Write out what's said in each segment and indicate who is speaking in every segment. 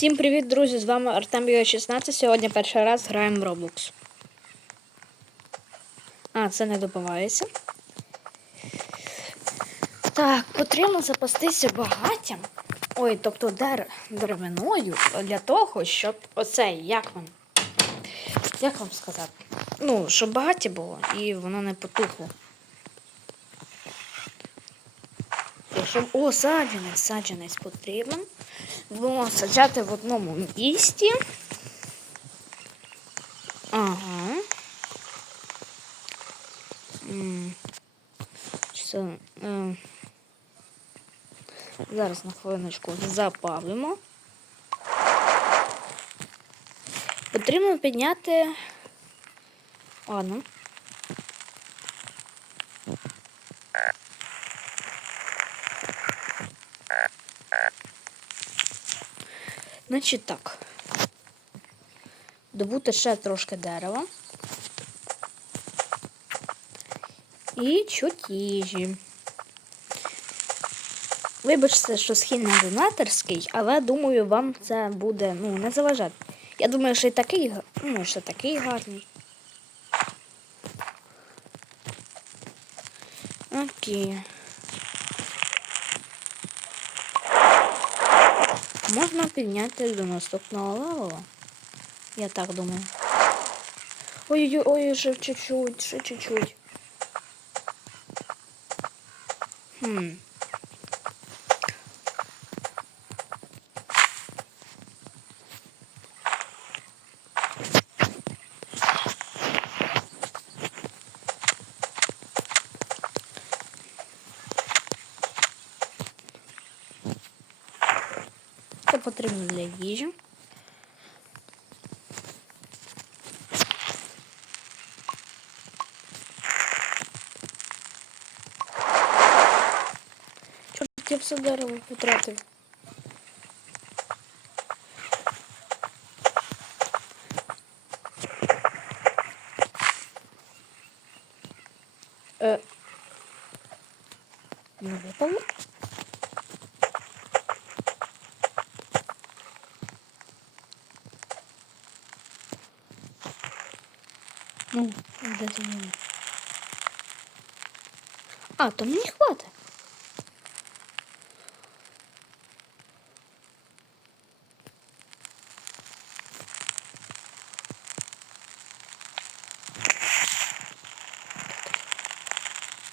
Speaker 1: Всім привіт, друзі! З вами Артем Біо 16. Сьогодні перший раз граємо в Roblox. А, це не добивається. Так, потрібно запастися багаттям. Ой, тобто дер... деревиною для того, щоб оцей, як вам? Як вам сказати? Ну, щоб багаття було і воно не потухло. О, саджанець, саджанець потрібен. Будемо саджати в одному місці. Ага. Це, е, Зараз на хвилиночку запалимо. Потрібно підняти. Ладно. Значить так. Добути ще трошки дерева. І чуть їжі. Вибачте, що схід не донаторський, але думаю, вам це буде ну, не заважати. Я думаю, що і такий, ну, що такий гарний. Окей. Можна підняти до наступного левела. Я так думаю. Ой-ой-ой, ой, ще чуть-чуть, ще чуть-чуть. Хм. Потрібно для їжі. Чорт, я все дерево потратив. Ну, де це мені? А, то мені хватить.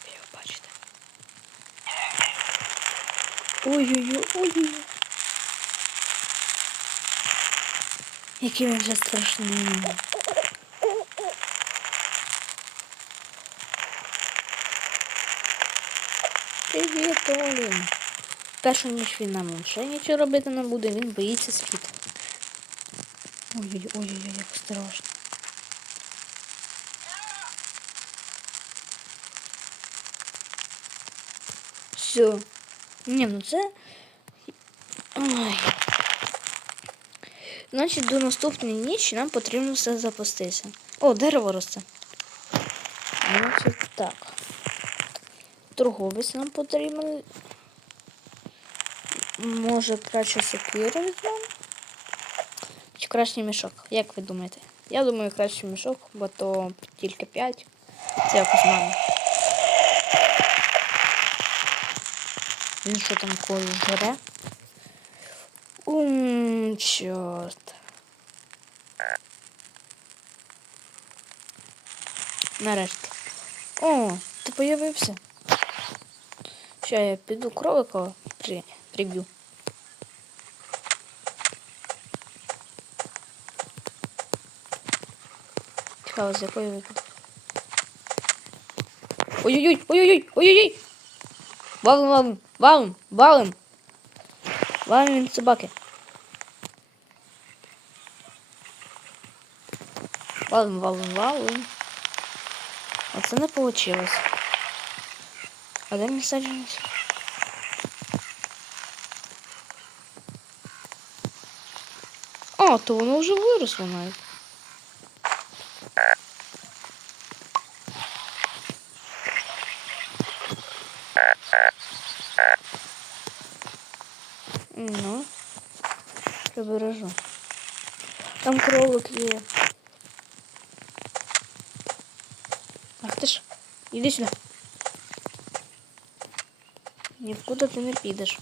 Speaker 1: Ви його бачите. Ой-ой-ой, ой-ой. Який він вже страшний. Привіт, Олі. Першу ніч він нам ще нічого робити не буде, він боїться світу. Ой-ой-ой, ой-ой, як страшно. Все. Ні, ну це. Ой. Значить, до наступної нічі нам потрібно все запастися. О, дерево росте. Значить, так. Торговець нам потрібен. Може, краще сокиру візьмемо? Чи краще мішок? Як ви думаєте? Я думаю, краще мішок, бо то тільки 5. Це якось мало. Він що там когось жре? Ум, чорт. Нарешті. О, ти появився. Ща я піду кролика при... приб'ю. Цікаво, з якої випаде. Ой-ой-ой, ой-ой-ой, ой-ой-ой! Валим, валим, валим, валим! Валим він собаки. Валим, валим, валим. Оце не получилось. А де мій саджанець? А, то воно вже виросло навіть. Ну. Бережу. Там кролик є. Ах ти ж, іди сюди. Нікуди ти не підеш.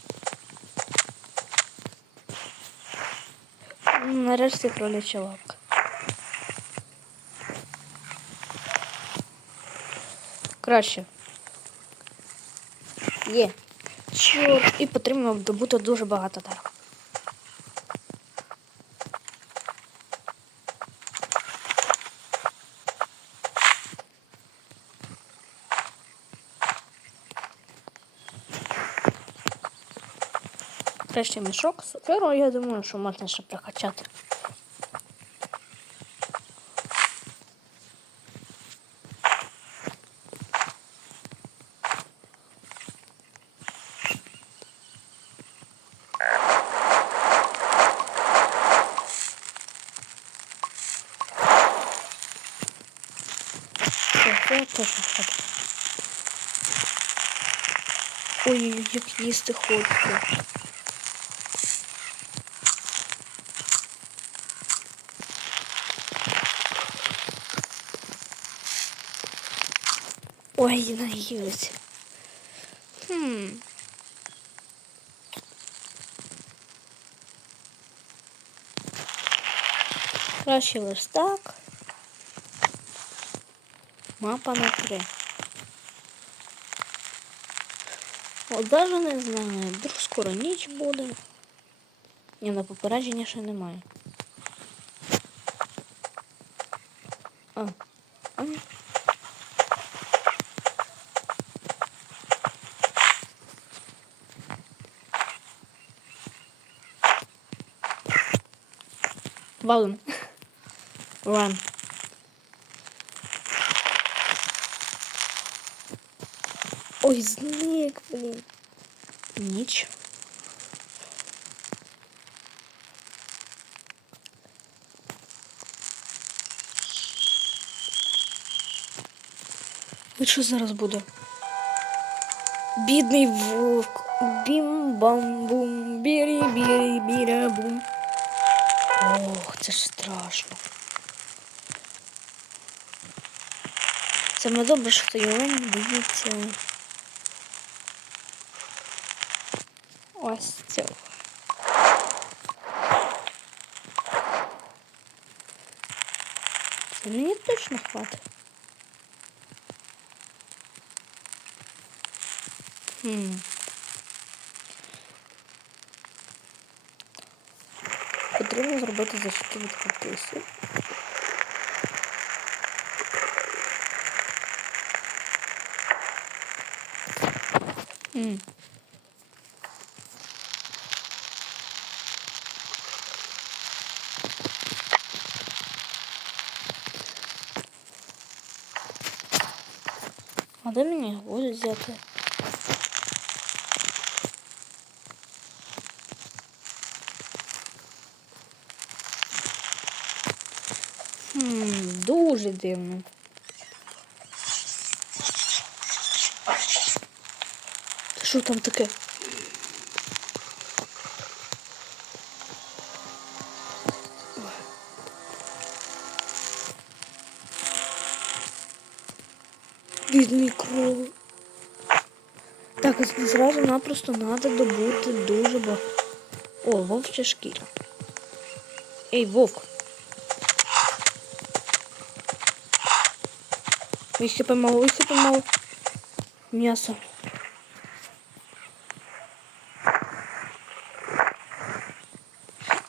Speaker 1: Нарешті кроляча лапка. Краще. Є. Чорт, і потрібно добути дуже багато дерева. Краще мішок сокирою, я думаю, що можна ще прокачати. Теж входить. Ой, як їсти хочеться. Ой, наїлась. Хм. Краще так. Мапа на три. От даже не знаю, вдруг скоро ніч буде. Ні, на попередження ще немає. А. а. Ран. Ой, зник, блін. Ніч. І що зараз буде? Бідний вовк. Бім-бам-бум, бірі-бірі-біря-бум. Ох, це ж страшно. Саме добре, що його не боїться. Ось цього. Це мені точно хватить. Потрібно зробити защиту від кактусів. Хм. Гвоздь взяти? Хм, дуже дивно. Що там таке? Бідний кров. Так, зразу напросто треба добути дуже багато. О, вовча шкіра. Ей, вовк. Мало, ой. М'ясо.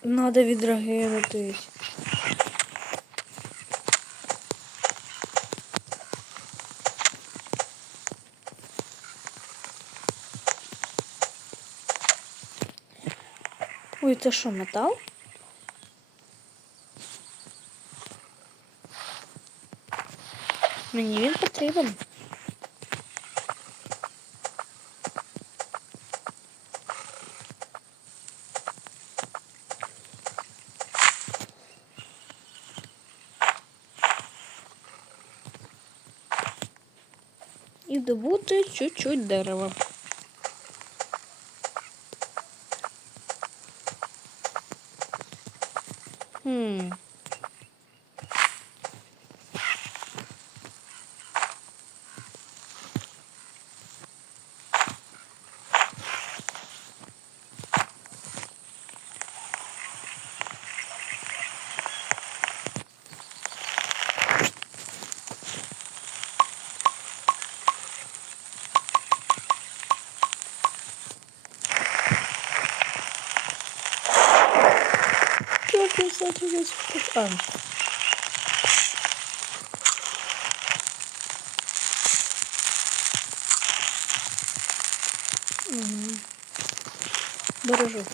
Speaker 1: Надо відрагинутись. Ой, це що, метал? Мені він потрібен. І добути чуть-чуть дерева. Хм. кстати, здесь А. Угу. Дорожу.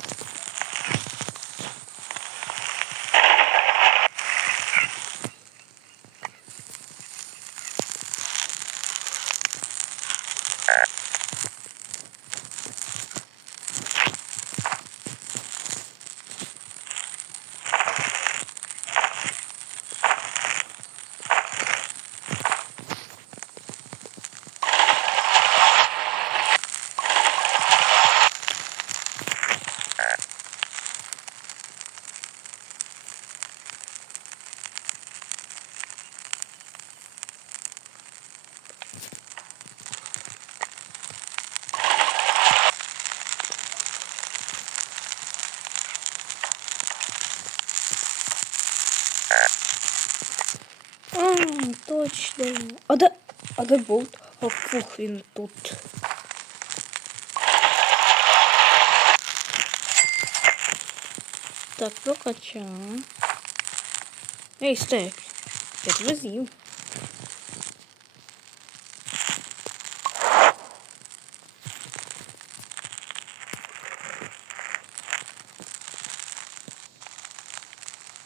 Speaker 1: Yeah. Точно. А де, а де болт? А фух, він тут. Так, прокачаємо. Ей, стек. Я тебе з'їв.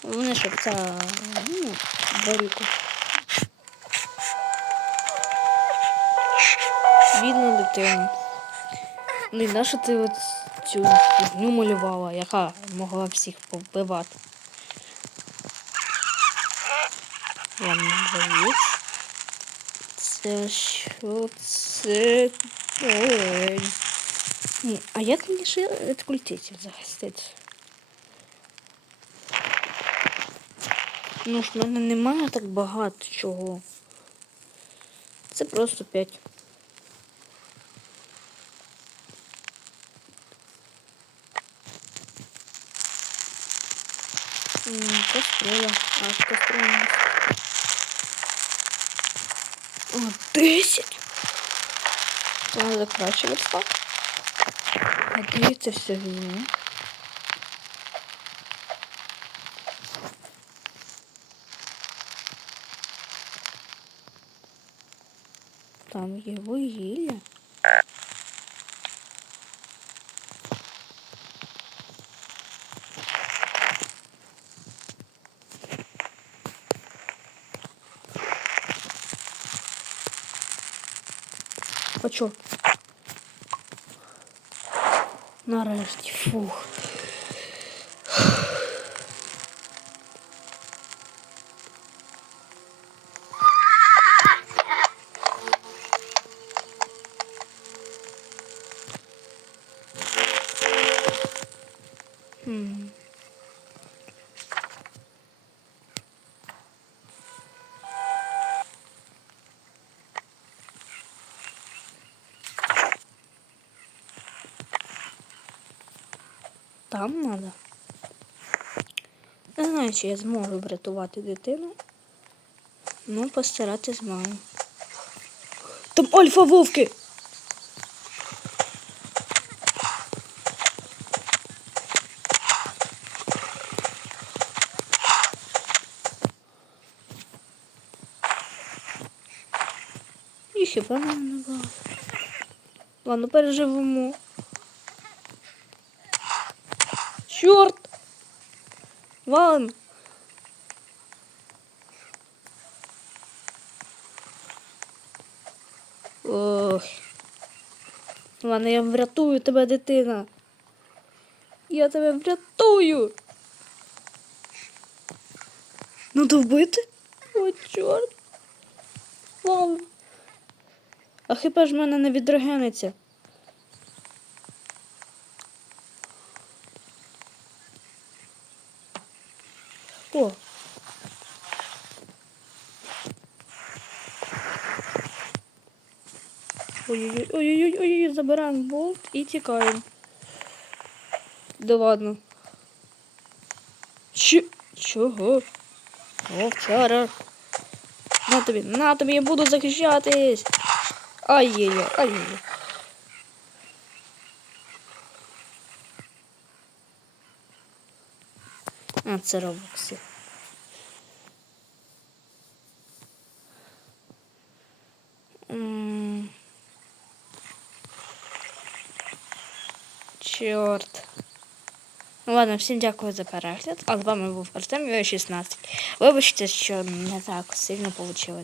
Speaker 1: У мене щоб ця ну, барюка. Дитина. Ну і нащо ти от цю фігню малювала, яка могла всіх повбивати? Я не боюсь. Це що це? Ой. А як мені ще від культистів захистити? Ну ж в мене немає так багато чого. Це просто 5. Кастрюля. А, кастрюля. О, 10. Це треба краще відстати. А де це все війна? Там є вугілля. А чо? Нарешті, фух. Там надо. Не знаю, чи я зможу врятувати дитину. Ну, постаратись маю. Там альфа вовки! І хіба мене не багато. Ладно, переживемо. Чорт! Ван! Ох. Ладно, я врятую тебе, дитина. Я тебе врятую. Надо вбити? О, чорт. Вау. А хіба ж мене не відрегениться? О. Ой-ой-ой, ой-ой-ой, ой-ой, забираємо болт і тікаємо. Да ладно. Чи... Чого? О, вчора. На тобі, на тобі, я буду захищатись. Ай-яй-яй, ай-яй-яй. А, це робокси. М. Чорт. Ну ладно, всім дякую за перегляд. А з вами був Артем 16. Вибачте, що не так сильно вийшло.